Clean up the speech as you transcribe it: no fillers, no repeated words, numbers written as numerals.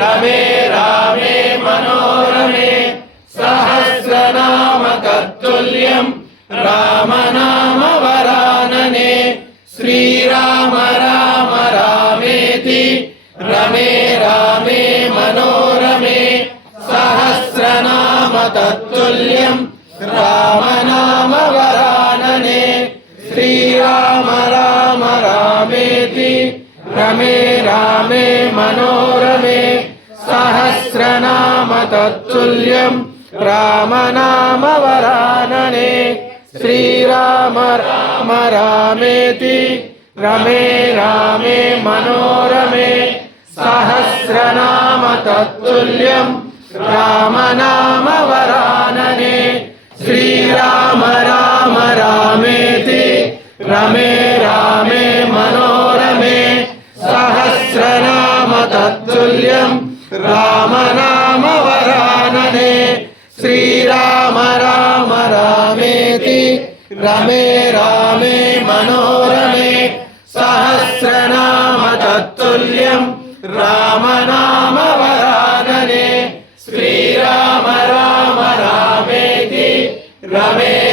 रमे रामे मनोरमे सहस्रनाम तत्तुल्यं रामनाम वरानने श्रीराम राम रामेति रमे रामे मनोरमे सहस्रनाम तत्तुल्यं रामनाम वरानने श्रीराम राम रामेति रमे रामे मनोरमे सहस्रनाम तत्तुल्यं रामनाम वरानने श्रीराम राम रामेति रमे रामे मनोरमे सहस्रनाम तत्तुल्यं रामनाम वरानने श्रीराम राम रामेति रमे रामे मनोरमे सहस्रनाम तत्तुल्यं रामनाम वरानने श्रीराम राम रामेति रमे रामे